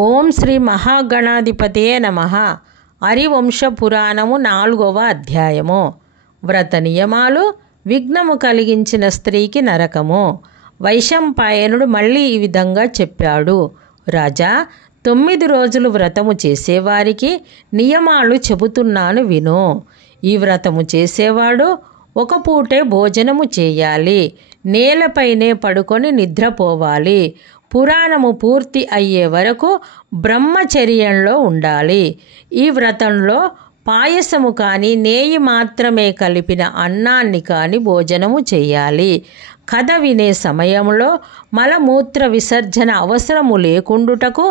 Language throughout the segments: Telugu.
ఓం శ్రీ మహాగణాధిపతయే నమః. హరివంశ పురాణము 4వ అధ్యాయము. వ్రత నియమాలు. విఘ్నము కలిగించిన స్త్రీకి నరకము. వైశంపాయనుడు మళ్ళీ ఈ విధంగా చెప్పాడు. రాజా, 9 రోజులు వ్రతము చేసేవారికి నియమాలు చెబుతున్నాను విను. ఈ వ్రతము చేసేవాడు ఒక పూటే భోజనము చేయాలి. నేలపైనే పడుకొని నిద్రపోవాలి. పురాణము పూర్తి అయ్యే వరకు బ్రహ్మచర్యంలో ఉండాలి. ఈ వ్రతంలో పాయసము కానీ నెయ్యి మాత్రమే కలిపిన అన్నాన్ని కానీ భోజనము చేయాలి. కథ వినే సమయంలో మలమూత్ర విసర్జన అవసరము లేకుండుటకు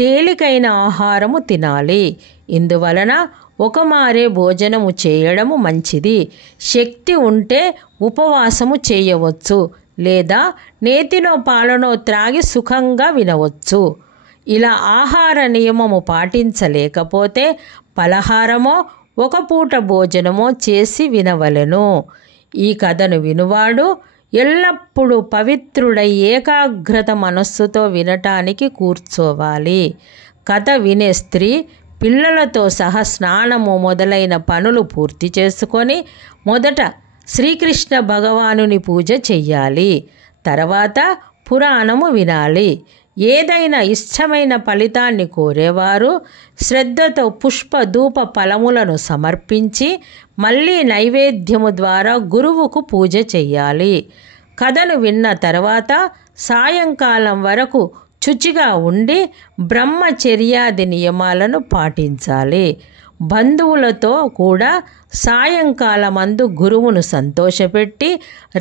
తేలికైన ఆహారము తినాలి. ఇందువలన ఒకమారే భోజనము చేయడము మంచిది. శక్తి ఉంటే ఉపవాసము చేయవచ్చు, లేదా నేతినో పాలనో త్రాగి సుఖంగా వినవచ్చు. ఇలా ఆహార నియమము పాటించలేకపోతే పలహారమో ఒక పూట భోజనమో చేసి వినవలెను. ఈ కథను వినువాడు ఎల్లప్పుడూ పవిత్రుడై ఏకాగ్రత మనస్సుతో వినటానికి కూర్చోవాలి. కథ వినే స్త్రీ పిల్లలతో సహా స్నానము మొదలైన పనులు పూర్తి చేసుకొని మొదట శ్రీకృష్ణ భగవానుని పూజ చెయ్యాలి. తర్వాత పురాణము వినాలి. ఏదైనా ఇష్టమైన ఫలితాన్ని కోరేవారు శ్రద్ధతో పుష్ప ధూప ఫలములను సమర్పించి మళ్ళీ నైవేద్యము ద్వారా గురువుకు పూజ చెయ్యాలి. కథను విన్న తర్వాత సాయంకాలం వరకు శుచిగా ఉండి బ్రహ్మచర్యాది నియమాలను పాటించాలి. బంధువులతో కూడా సాయంకాలమందు గురువును సంతోషపెట్టి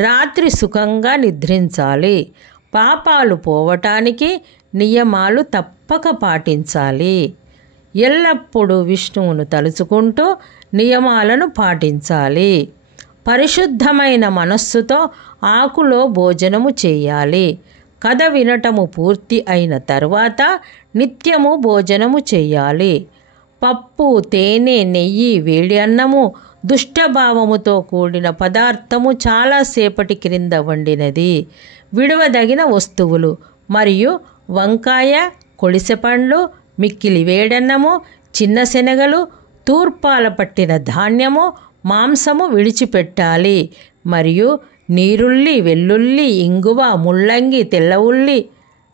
రాత్రి సుఖంగా నిద్రించాలి. పాపాలు పోవటానికి నియమాలు తప్పక పాటించాలి. ఎల్లప్పుడూ విష్ణువును తలుచుకుంటూ నియమాలను పాటించాలి. పరిశుద్ధమైన మనస్సుతో ఆకులో భోజనము చేయాలి. కథ వినటము పూర్తి అయిన తర్వాత నిత్యము భోజనము చేయాలి. పప్పు, తేనె, నెయ్యి, వేడి అన్నము, దుష్టభావముతో కూడిన పదార్థము చాలాసేపటి క్రింద వండినది, విడవదగిన వస్తువులు మరియు వంకాయ, కొడిసెపండ్లు, మిక్కిలి వేడన్నము, చిన్న శనగలు, తూర్పాల పట్టిన ధాన్యము, మాంసము విడిచిపెట్టాలి. మరియు నీరుల్లి, వెల్లుల్లి, ఇంగువ, ముల్లంగి, తెల్ల ఉల్లి,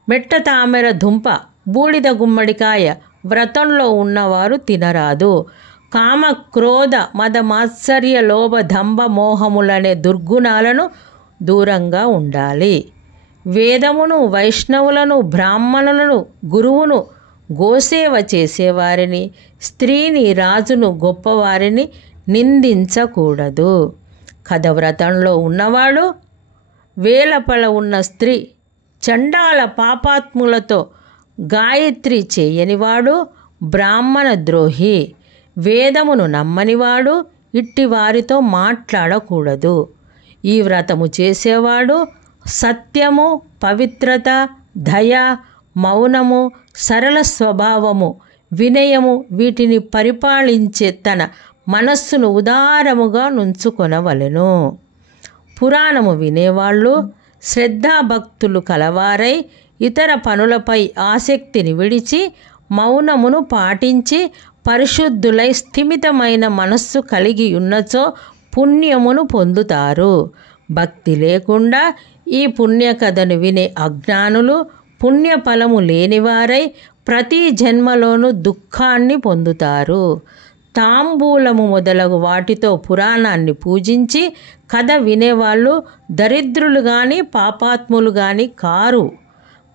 మెట్ట తామెర దుంప, బూడిద గుమ్మడికాయ వ్రతంలో ఉన్నవారు తినరాదు. కామ, క్రోధ, మద, మాత్సర్య, లోభ, దంభ, మోహములనే దుర్గుణాలను దూరంగా ఉండాలి. వేదమును, వైష్ణవులను, బ్రాహ్మణులను, గురువును, గోసేవ చేసేవారిని, స్త్రీని, రాజును, గొప్పవారిని నిందించకూడదు. కథ వ్రతంలో ఉన్నవాడు, వేలపల ఉన్న స్త్రీ, చండాల పాపాత్ములతో గాయత్రి చేయనివాడు బ్రాహ్మణ ద్రోహి. వేదమును నమ్మనివాడు ఇట్టి వారితో మాట్లాడకూడదు. ఈ వ్రతము చేసేవాడు సత్యము, పవిత్రత, దయ, మౌనము, సరళ స్వభావము, వినయము వీటిని పరిపాలించే తన మనస్సును ఉదారముగా నుంచుకొనవలెను. పురాణము వినేవాళ్ళు శ్రద్ధాభక్తులు కలవారై ఇతర పనులపై ఆసక్తిని విడిచి మౌనమును పాటించి పరిశుద్ధులై స్థిమితమైన మనస్సు కలిగి ఉన్నచో పుణ్యమును పొందుతారు. భక్తి లేకుండా ఈ పుణ్యకథను వినే అజ్ఞానులు పుణ్యఫలము లేనివారై ప్రతి జన్మలోనూ దుఃఖాన్ని పొందుతారు. తాంబూలము మొదలగు వాటితో పురాణాన్ని పూజించి కథ వినేవాళ్ళు దరిద్రులు కానీ పాపాత్ములు కానీ కారు.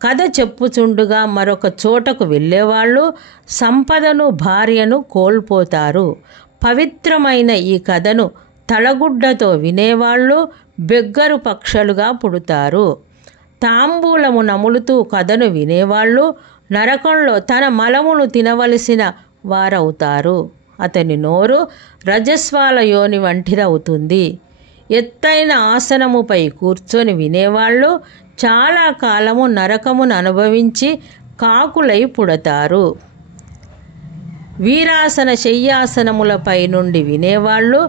కథ చెప్పుచుండుగా మరొక చోటకు వెళ్ళేవాళ్ళు సంపదను, భార్యను కోల్పోతారు. పవిత్రమైన ఈ కథను తలగుడ్డతో వినేవాళ్ళు బెగ్గరు పక్షులుగా పుడతారు. తాంబూలము నములుతూ కథను వినేవాళ్ళు నరకంలో తన మలమును తినవలసిన వారవుతారు. అతని నోరు రజస్వాల యోని వంటిదవుతుంది. ఎత్తైన ఆసనముపై కూర్చొని వినేవాళ్ళు చాలా కాలము నరకమును అనుభవించి కాకులై పుడతారు. వీరాసన శయ్యాసనములపై నుండి వినేవాళ్ళు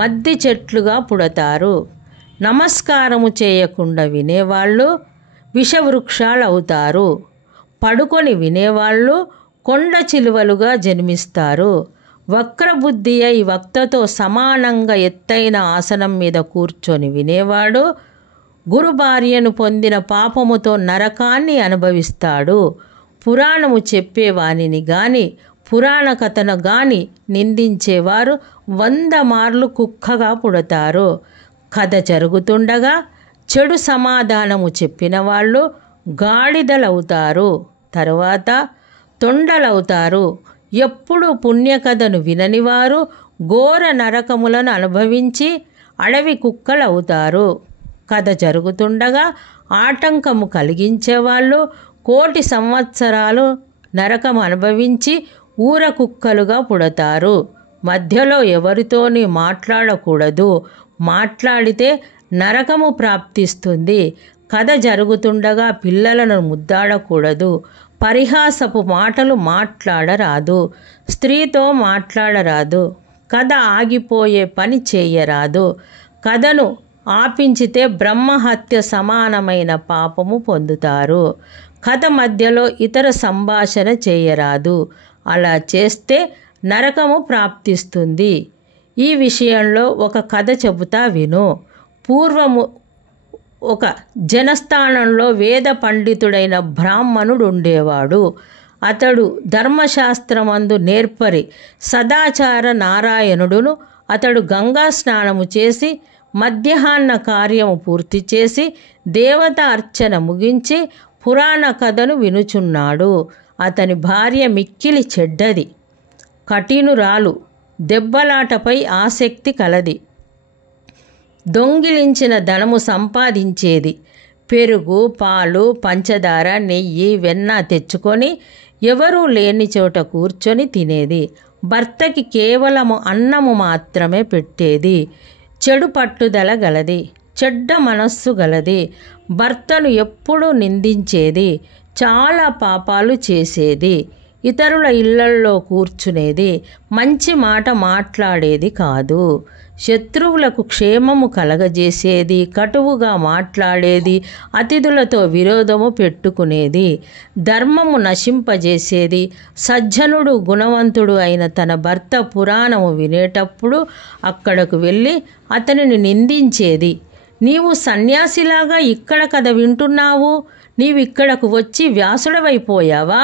మద్ది చెట్లుగా పుడతారు. నమస్కారము చేయకుండా వినేవాళ్ళు విషవృక్షాలు అవుతారు. పడుకొని వినేవాళ్ళు కొండ చిలువలుగా జన్మిస్తారు. వక్రబుద్ధి అయి వక్తతో సమానంగా ఎత్తైన ఆసనం మీద కూర్చొని వినేవాడు గురు భార్యను పొందిన పాపముతో నరకాన్ని అనుభవిస్తాడు. పురాణము చెప్పేవానిని గాని పురాణ కథను గాని నిందించేవారు 100 మార్లు కుక్కగా పుడతారు. కథ జరుగుతుండగా చెడు సమాధానము చెప్పిన వాళ్ళు గాడిదలవుతారు, తరువాత తొండలవుతారు. ఎప్పుడు పుణ్యకథను విననివారు ఘోర నరకములను అనుభవించి అడవి కుక్కలవుతారు. కథ జరుగుతుండగా ఆటంకము కలిగించేవాళ్ళు 1,000,000 సంవత్సరాలు నరకం అనుభవించి ఊర కుక్కలుగా పుడతారు. మధ్యలో ఎవరితోని మాట్లాడకూడదు, మాట్లాడితే నరకము ప్రాప్తిస్తుంది. కథ జరుగుతుండగా పిల్లలను ముద్దాడకూడదు, పరిహాసపు మాటలు మాట్లాడరాదు, స్త్రీతో మాట్లాడరాదు, కథ ఆగిపోయే పని చేయరాదు. కథను ఆపించితే బ్రహ్మహత్య సమానమైన పాపము పొందుతారు. కథ మధ్యలో ఇతర సంభాషణ చేయరాదు, అలా చేస్తే నరకము ప్రాప్తిస్తుంది. ఈ విషయంలో ఒక కథ చెబుతా విను. పూర్వము ఒక జనస్థానంలో వేద పండితుడైన బ్రాహ్మణుడు ఉండేవాడు. అతడు ధర్మశాస్త్రమందు నేర్పరి సదాచార నారాయణుడును. అతడు గంగా స్నానము చేసి మధ్యాహ్న కార్యము పూర్తి చేసి దేవత అర్చన ముగించి పురాణ కథను వినుచున్నాడు. అతని భార్య మిక్కిలి చెడ్డది, కఠినురాలు, దెబ్బలాటపై ఆసక్తి కలది, దొంగిలించిన ధనము సంపాదించేది. పెరుగు, పాలు, పంచదార, నెయ్యి, వెన్న తెచ్చుకొని ఎవరూ లేని చోట కూర్చొని తినేది. భర్తకి కేవలము అన్నము మాత్రమే పెట్టేది. చెడు పట్టుదల గలది, చెడ్డ మనస్సు గలది. భర్తను ఎప్పుడూ నిందించేది, చాలా పాపాలు చేసేది. ఇతరుల ఇళ్లల్లో కూర్చునేది, మంచి మాట మాట్లాడేది కాదు. శత్రువులకు క్షేమము కలగజేసేది, కటువుగా మాట్లాడేది, అతిథులతో విరోధము పెట్టుకునేది, ధర్మము నశింపజేసేది. సజ్జనుడు గుణవంతుడు అయిన తన భర్త పురాణము వినేటప్పుడు అక్కడకు వెళ్ళి అతనిని నిందించేది. నీవు సన్యాసిలాగా ఇక్కడ కథ వింటున్నావు, నీవిక్కడకు వచ్చి వ్యాసుడవైపోయావా?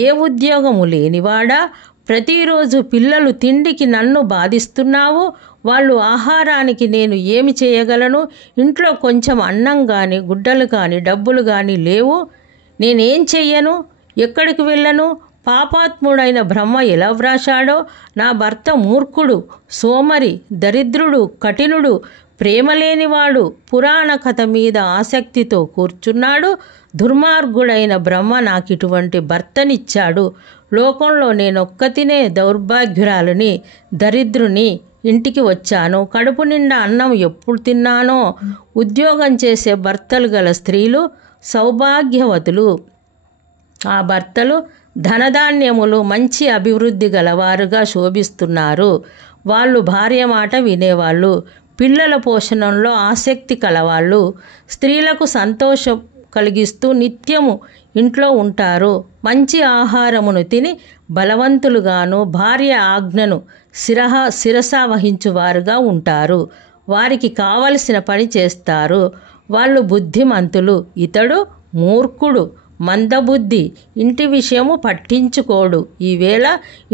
ఏ ఉద్యోగము లేనివాడా? ప్రతిరోజు పిల్లలు తిండికి నన్ను బాధిస్తున్నావు. వాళ్ళు ఆహారానికి నేను ఏమి చేయగలను? ఇంట్లో కొంచెం అన్నం కానీ గుడ్డలు కానీ డబ్బులు కానీ లేవు. నేనేం చెయ్యను? ఎక్కడికి వెళ్ళను? పాపాత్ముడైన బ్రహ్మ ఎలా వ్రాశాడో నా భర్త మూర్ఖుడు, సోమరి, దరిద్రుడు, కఠినుడు, ప్రేమలేనివాడు, పురాణ కథ మీద ఆసక్తితో కూర్చున్నాడు. దుర్మార్గుడైన బ్రహ్మ నాకిటువంటి భర్తనిచ్చాడు. లోకంలో నేనొక్కతినే దౌర్భాగ్యురాలిని, దరిద్రుని. ఇంటికి వచ్చాను, కడుపు నిండా అన్నం ఎప్పుడు తిన్నానో. ఉద్యోగం చేసే భర్తలు గల స్త్రీలు సౌభాగ్యవతులు. ఆ భర్తలు ధనధాన్యములు మంచి అభివృద్ధి గలవారుగా శోభిస్తున్నారు. వాళ్ళు భార్య మాట వినేవాళ్ళు, పిల్లల పోషణంలో ఆసక్తి కలవాళ్ళు, స్త్రీలకు సంతోషం కలిగిస్తూ నిత్యము ఇంట్లో ఉంటారు. మంచి ఆహారమును తిని బలవంతులుగాను భార్య ఆజ్ఞను శిరస వహించువారుగా ఉంటారు. వారికి కావలసిన పని చేస్తారు. వాళ్ళు బుద్ధిమంతులు. ఇతడు మూర్ఖుడు, మందబుద్ధి, ఇంటి విషయము పట్టించుకోడు. ఈవేళ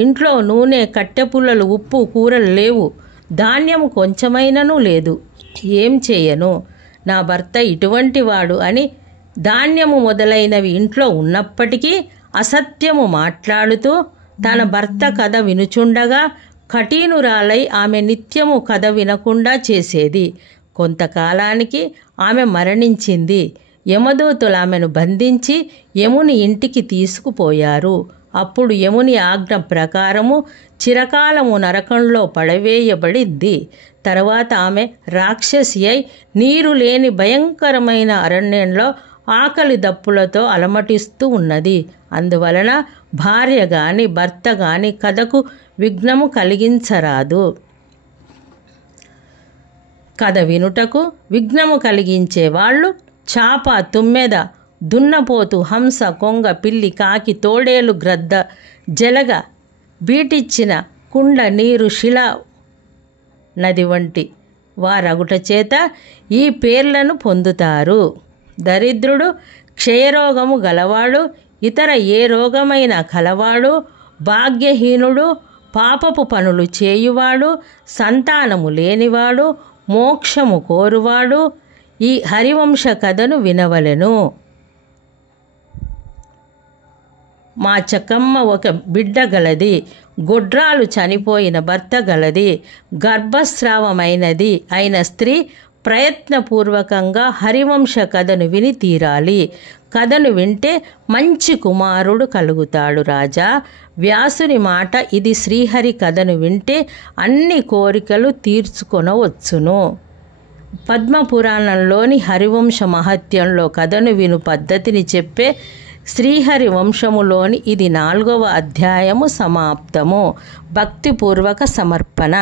ఇంట్లో నూనె, కట్టెపుల్లలు, ఉప్పు, కూరలు లేవు. ధాన్యము కొంచెమైనను లేదు. ఏం చేయను? నా భర్త ఇటువంటి వాడు అని ధాన్యము మొదలైనవి ఇంట్లో ఉన్నప్పటికీ అసత్యము మాట్లాడుతూ తన భర్త కథ వినుచుండగా కఠినురాలై ఆమె నిత్యము కథ వినకుండా చేసేది. కొంతకాలానికి ఆమె మరణించింది. యమదూతలు ఆమెను బంధించి యముని ఇంటికి తీసుకుపోయారు. అప్పుడు యముని ఆజ్ఞ ప్రకారము చిరకాలము నరకంలో పడవేయబడింది. తర్వాత ఆమె రాక్షసి అయి నీరు లేని భయంకరమైన అరణ్యంలో ఆకలి దప్పులతో అలమటిస్తూ ఉన్నది. అందువలన భార్య గాని భర్త గాని కథకు విఘ్నము కలిగించరాదు. కథ వినుటకు విఘ్నము కలిగించే వాళ్ళు చాప, తుమ్మెద దున్నపోతు, హంస, కొంగ, పిల్లి, కాకి, తోడేలు, గ్రద్ద, జలగ, బీటిచ్చిన కుండ, నీరు, శిల, నది వంటి వారగుట చేత ఈ పేర్లను పొందుతారు. దరిద్రుడు, క్షయరోగము గలవాడు, ఇతర ఏ రోగమైన కలవాడు, భాగ్యహీనుడు, పాపపు పనులు చేయువాడు, సంతానము లేనివాడు, మోక్షము కోరువాడు ఈ హరివంశ కథను వినవలెను. మా చకమ్మ ఒక బిడ్డ గలది, గొడ్రాలు చనిపోయిన భర్త గలది, గర్భస్రావమైనది అయిన స్త్రీ ప్రయత్నపూర్వకంగా హరివంశ కథను విని తీరాలి. కథను వింటే మంచి కుమారుడు కలుగుతాడు. రాజా, వ్యాసుని మాట ఇది. శ్రీహరి కథను వింటే అన్ని కోరికలు తీర్చుకొనవచ్చును. పద్మపురాణంలోని హరివంశ మహత్యంలో కథను విను పద్ధతిని చెప్పే శ్రీహరి వంశములోని ఇది 4వ అధ్యాయము సమాప్తము. భక్తిపూర్వక సమర్పణ.